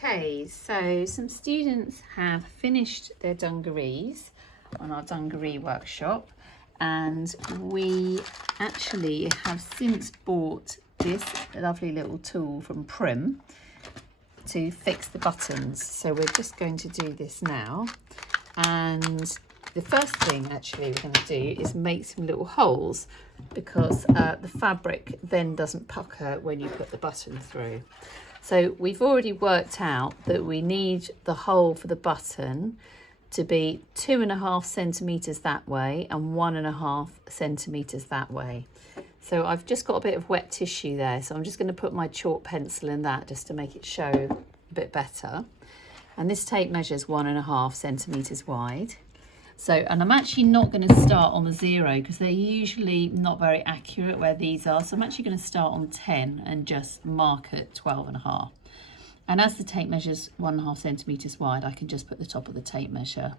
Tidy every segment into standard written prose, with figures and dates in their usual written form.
Okay, so some students have finished their dungarees on our dungaree workshop, and we actually have since bought this lovely little tool from Prym to fix the buttons. So we're just going to do this now, and the first thing actually we're going to do is make some little holes, because the fabric then doesn't pucker when you put the button through. So we've already worked out that we need the hole for the button to be 2.5 centimetres that way and 1.5 centimetres that way. So I've just got a bit of wet tissue there, so I'm just going to put my chalk pencil in that just to make it show a bit better. And this tape measures 1.5 centimetres wide. So, and I'm actually not going to start on the 0 because they're usually not very accurate where these are. So I'm actually going to start on 10 and just mark at 12.5. And as the tape measures 1.5 centimetres wide, I can just put the top of the tape measure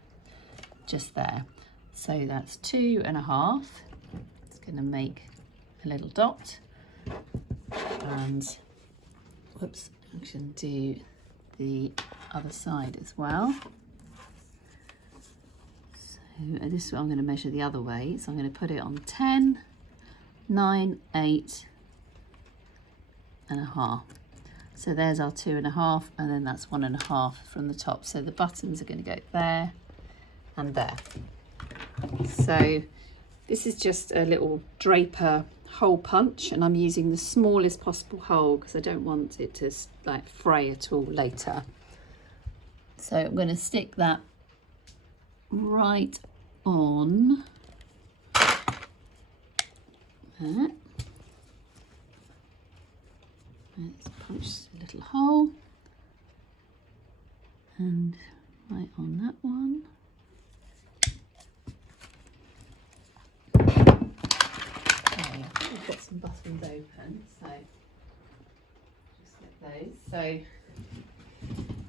just there. So that's 2.5. It's going to make a little dot. And whoops, I can do the other side as well. So this is what I'm going to measure the other way. So I'm going to put it on 10, 9, 8.5. So there's our 2.5, and then that's 1.5 from the top. So the buttons are going to go there and there. So this is just a little draper hole punch, and I'm using the smallest possible hole because I don't want it to like fray at all later. So I'm going to stick that right on there. Let's punch a little hole, and right on that one. Okay, I think we've got some buttons open, so just get those. So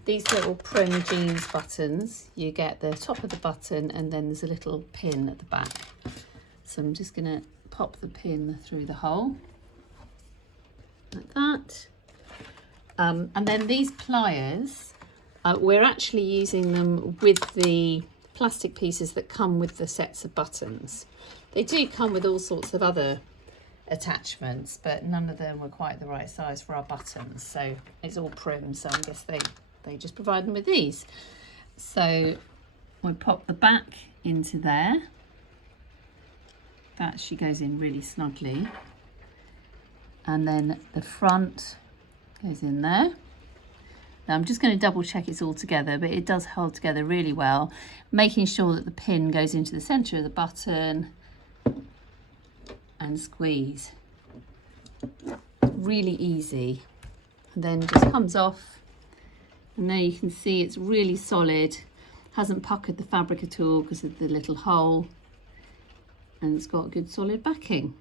these little Prym jeans buttons, you get the top of the button and then there's a little pin at the back. So I'm just going to pop the pin through the hole like that. And then these pliers, we're actually using them with the plastic pieces that come with the sets of buttons. They do come with all sorts of other attachments, but none of them were quite the right size for our buttons. So it's all Prym, so I guess they just provide them with these. So we pop the back into there. That actually goes in really snugly. And then the front goes in there. Now I'm just going to double check it's all together, but it does hold together really well, making sure that the pin goes into the centre of the button and squeeze. Really easy. And then just comes off. And there you can see it's really solid, hasn't puckered the fabric at all because of the little hole, and it's got good solid backing.